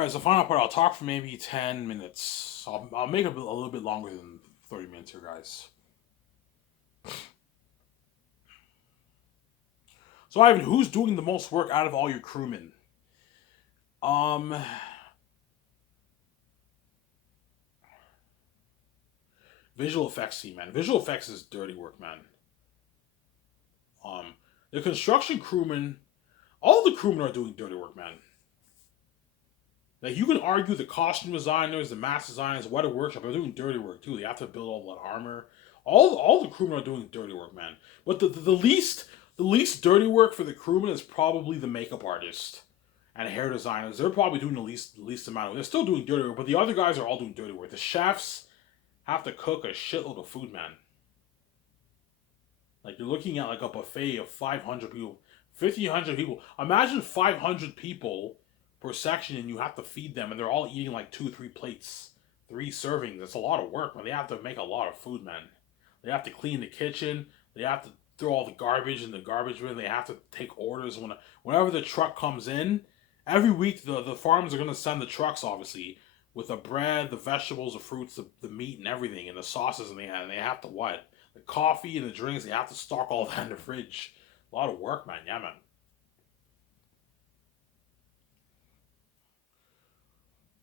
Alright, so final part, I'll talk for maybe 10 minutes. I'll make it a little bit longer than 30 minutes here, guys. So, Ivan, who's doing the most work out of all your crewmen? Um, Visual effects team, man. Visual effects is dirty work, man. Um, the construction crewmen, all the crewmen are doing dirty work, man. Like, you can argue the costume designers, the mask designers, weather workshop are doing dirty work too. They have to build all that armor. All the crewmen are doing dirty work, man. But the least dirty work for the crewmen is probably the makeup artist and hair designers. They're probably doing the least amount of. They're still doing dirty work, but the other guys are all doing dirty work. The chefs have to cook a shitload of food, man. Like, you're looking at like a buffet of 500 people, 1,500 people. Imagine 500 people per section, and you have to feed them, and they're all eating like 2, 3 plates, 3 servings. It's a lot of work, man. They have to make a lot of food, man. They have to clean the kitchen. They have to throw all the garbage in the garbage bin. They have to take orders whenever the truck comes in. Every week, the farms are gonna send the trucks, obviously, with the bread, the vegetables, the fruits, the meat, and everything, and the sauces, and they have to what? The coffee and the drinks. They have to stock all that in the fridge. A lot of work, man. Yeah, man.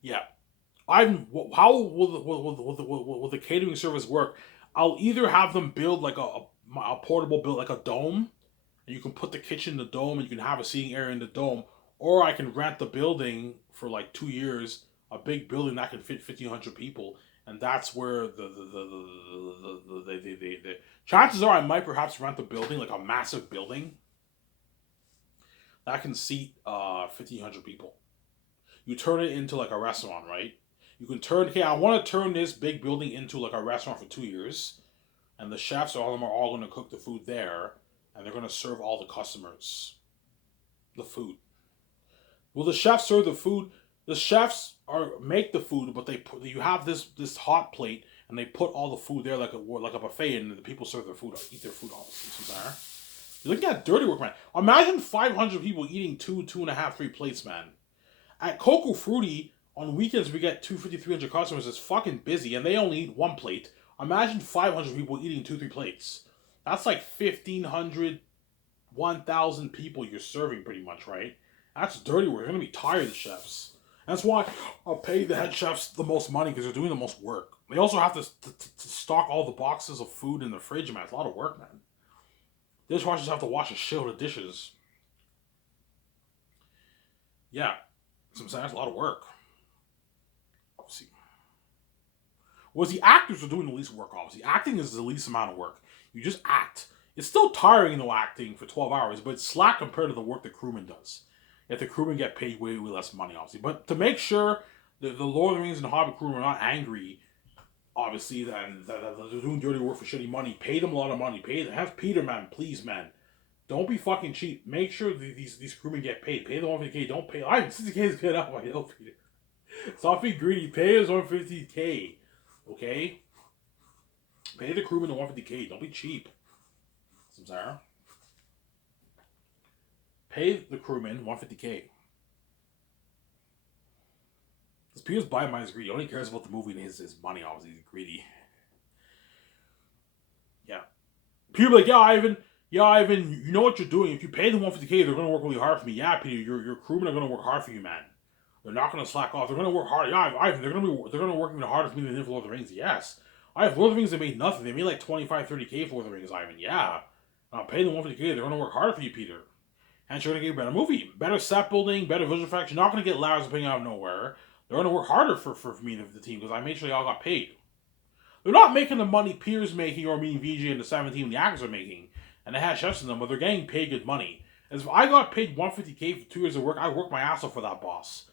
Yeah. How will the catering service work? I'll either have them build like a portable build like a dome, and you can put the kitchen in the dome, and you can have a seating area in the dome, or I can rent the building for like 2 years, a big building that can fit 1,500 people, and that's where the chances are I might perhaps rent a building like a massive building that can seat 1,500 people. You turn it into like a restaurant, right? You can turn. Okay, I want to turn this big building into like a restaurant for 2 years, and the chefs all of them are all going to cook the food there, and they're going to serve all the customers the food. Will the chefs serve the food? The chefs are make the food, but they put you have this hot plate, and they put all the food there like a buffet, and the people serve their food, eat their food obviously. You're looking at dirty work, man. Imagine 500 people eating 2, 2.5, 3 plates, man. At Coco Fruity, on weekends we get 250, 300 customers. It's fucking busy, and they only eat 1 plate. Imagine 500 people eating 2, 3 plates. That's like 1,500, 1,000 people you're serving, pretty much, right? That's dirty work. You're gonna be tired, the chefs. That's why I'll pay the head chefs the most money because they're doing the most work. They also have to stock all the boxes of food in the fridge, man. It's a lot of work, man. Dishwashers have to wash a shitload of dishes. Yeah, so I'm saying that's a lot of work. Obviously, was the actors are doing the least work. Obviously, acting is the least amount of work. You just act. It's still tiring though acting for 12 hours, but it's slack compared to the work the crewman does. If the crewmen get paid way less money, obviously, but to make sure the Lord of the Rings and the Hobbit crewmen are not angry, obviously, that they're doing dirty work for shitty money. Pay them a lot of money. Pay them. Have Peter, man, please, man. Don't be fucking cheap. Make sure these crewmen get paid. Pay them 150K. Don't pay. I 60K is good enough. I know, Peter. Stop being greedy. Pay us 150K. Okay? Pay the crewman the 150K. Don't be cheap. Samsara. Pay the crewman 150K. Because Peter's buying mine is greedy. He only cares about the movie and his money, obviously. He's greedy. Yeah. Peter be like, yeah, Ivan, you know what you're doing. If you pay them 150K, they're going to work really hard for me. Yeah, Peter, your crewmen are going to work hard for you, man. They're not going to slack off. They're going to work hard. Yeah, Ivan, they're going to work even harder for me than Lord of the Rings. Yes. I have Lord of the Rings. They made nothing. They made like 25, 30K for Lord of the Rings, Ivan. Yeah. I'll pay them 150K. They're going to work harder for you, Peter. And you're going to get a better movie, better set building, better visual effects. You're not going to get Lars paying out of nowhere. They're going to work harder for me, the team, because I made sure they all got paid. They're not making the money Peter's making or me, VJ, and the 17 and the actors are making, and they have chefs in them, but they're getting paid good money. As if I got paid 150K for 2 years of work, I worked my ass off for that boss.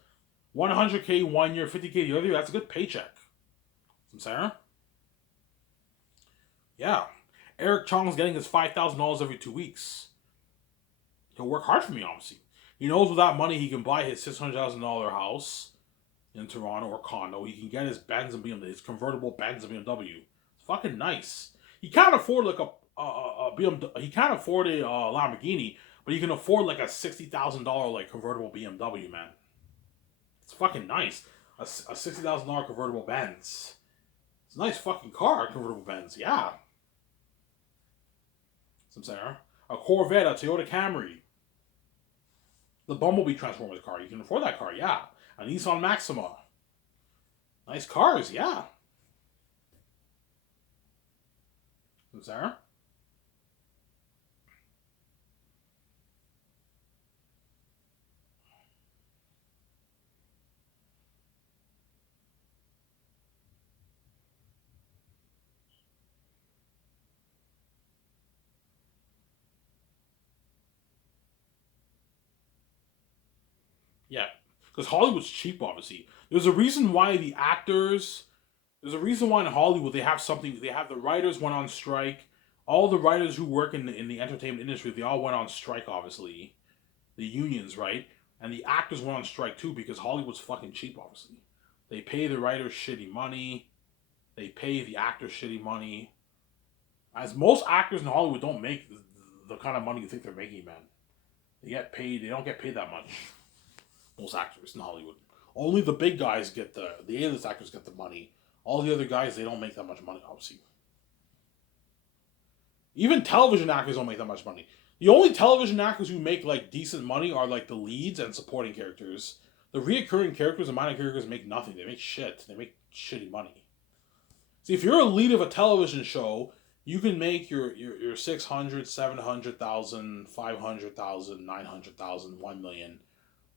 100K 1 year, 50K the other year, that's a good paycheck. Some Sarah? Yeah. Eric Chong's getting his $5,000 every 2 weeks. He'll work hard for me, obviously. He knows with that money he can buy his $600,000 house in Toronto or condo. He can get his Benz and BMW, his convertible Benz and BMW. It's fucking nice. He can't afford like a BMW. He can't afford a Lamborghini, but he can afford like a $60,000 like convertible BMW, man. It's fucking nice. A $60,000 convertible Benz. It's a nice fucking car, convertible Benz. Yeah. Some saying. A Corvette, a Toyota Camry. The Bumblebee Transformers car. You can afford that car, yeah. A Nissan Maxima. Nice cars, yeah. Some saying. Yeah, because Hollywood's cheap, obviously. There's a reason why the actors. There's a reason why in Hollywood they have something. They have the writers went on strike. All the writers who work in the entertainment industry, they all went on strike, obviously. The unions, right? And the actors went on strike too because Hollywood's fucking cheap, obviously. They pay the writers shitty money. They pay the actors shitty money. As most actors in Hollywood don't make the kind of money you think they're making, man. They get paid. They don't get paid that much. Most actors in Hollywood. Only the big guys get the A-list actors get the money. All the other guys, they don't make that much money, obviously. Even television actors don't make that much money. The only television actors who make like decent money are like the leads and supporting characters. The reoccurring characters and minor characters make nothing. They make shit. They make shitty money. See, if you're a lead of a television show, you can make your 600, 700,000, 500,000, 900,000, 1 million,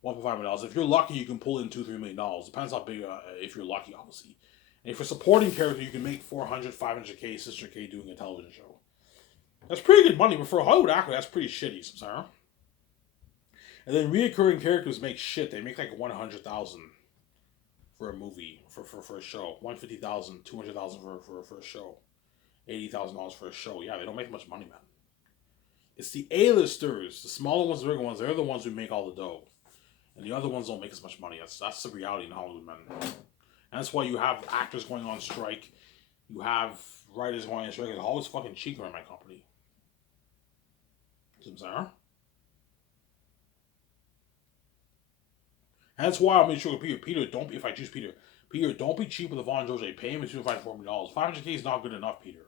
$1.5 million. If you're lucky, you can pull in $2-3 million. Depends how big. If you're lucky, obviously. And if you're a supporting character, you can make 400, 500K, 600K doing a television show. That's pretty good money, but for a Hollywood actor, that's pretty shitty, Sarah. And then reoccurring characters make shit. They make like 100,000 for a movie, for a show. 150,000, 200,000 for a show. $80,000 for a show. Yeah, they don't make much money, man. It's the A-listers, the smaller ones, the bigger ones. They're the ones who make all the dough, and the other ones don't make as much money. That's the reality in Hollywood, man. And that's why you have actors going on strike. You have writers going on strike. It's always fucking cheaper in my company. And that's why I'll make sure with Peter. Peter, don't be, if I choose Peter, Peter, don't be cheap with Yvonne George. Pay him $2.5 $4 million. 500K is not good enough, Peter.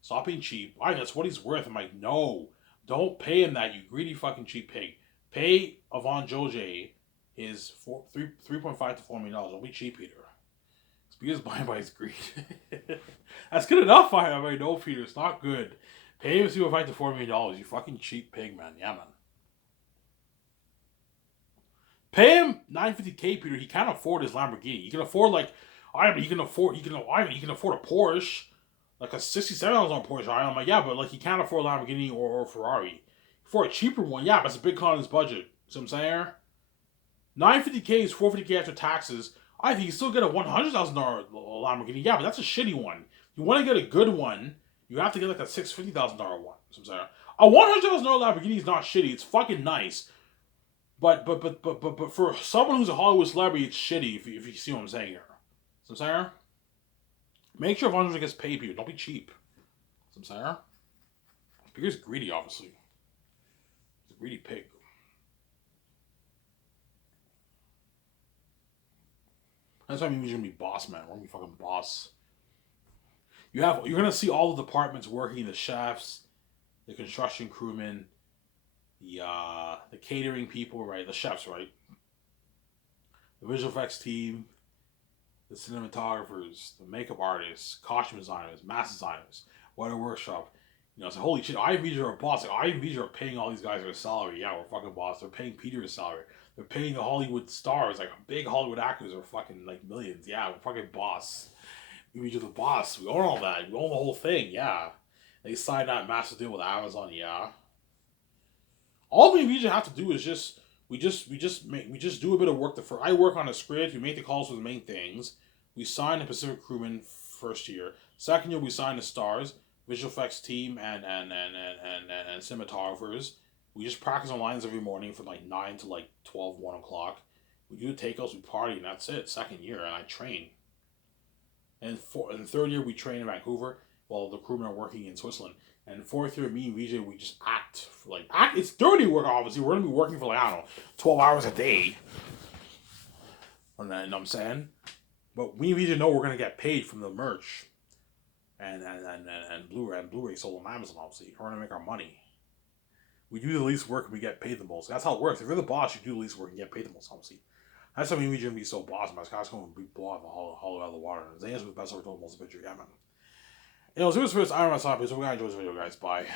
Stop being cheap. That's what he's worth. I'm like, no, don't pay him that, you greedy fucking cheap pig. Pay Yvonne George his $3.5 to $4 million. Don't be cheap, Peter. Peter's buying by his greed. That's good enough. I'm like, no, Peter, it's not good. Pay him $3.5 to $4 million. You fucking cheap pig, man. Yeah, man. Pay him $950K, Peter. He can't afford his Lamborghini. He can afford he can afford a Porsche, like a $67,000 Porsche. I'm like, yeah, but like he can't afford a Lamborghini or a Ferrari. For a cheaper one, yeah, but it's a big car on his budget. See what I'm saying? $950K is $450K after taxes. I think you still get a $100,000 Lamborghini. Yeah, but that's a shitty one. You want to get a good one, you have to get like a $650,000 one. So I'm saying a $100,000 Lamborghini is not shitty. It's fucking nice. But for someone who's a Hollywood celebrity, it's shitty if you see what I'm saying here. So I'm saying, make sure Von gets paid, Peter. Don't be cheap. So I'm saying, Peter's greedy, obviously. He's a greedy pig. That's why I mean we're gonna be boss, man. We're gonna be fucking boss. You're gonna see all the departments working: the chefs, the construction crewmen, the catering people, right? The chefs, right? The visual effects team, the cinematographers, the makeup artists, costume designers, mask designers, weather workshop. It's like, holy shit, IMVs are a boss. Like, IMVs are paying all these guys their salary. Yeah, we're fucking boss. They're paying Peter his salary. They're paying the Hollywood stars, like big Hollywood actors are fucking like millions. Yeah, we're fucking boss. We are the boss. We own all that. We own the whole thing. Yeah. They signed that massive deal with Amazon. Yeah. All we usually have to do is we just do a bit of work. I work on a script. We make the calls for the main things. We sign the Pacific Crewman first year. Second year we sign the stars, visual effects team, and cinematographers. We just practice on lines every morning from like 9 to like 12, 1 o'clock. We do the takeouts, we party, and that's it. Second year, and I train. And in the third year, we train in Vancouver while the crewmen are working in Switzerland. And fourth year, me and VJ, we just act. It's dirty work, obviously. We're going to be working for 12 hours a day. You know what I'm saying? But we need to know we're gonna get paid from the merch and Blu-ray sold on Amazon. Obviously, we're gonna make our money. We do the least work and we get paid the most. That's how it works. If you're the boss, you do the least work and get paid the most. Obviously, that's something we shouldn't be so boss. My Scott's going to be blow out the hollow out of the water. Zane's was the best ever told most of the picture. Yeah, man. Anyways, it was first. I don't know. So we gotta enjoy this video, guys. Bye.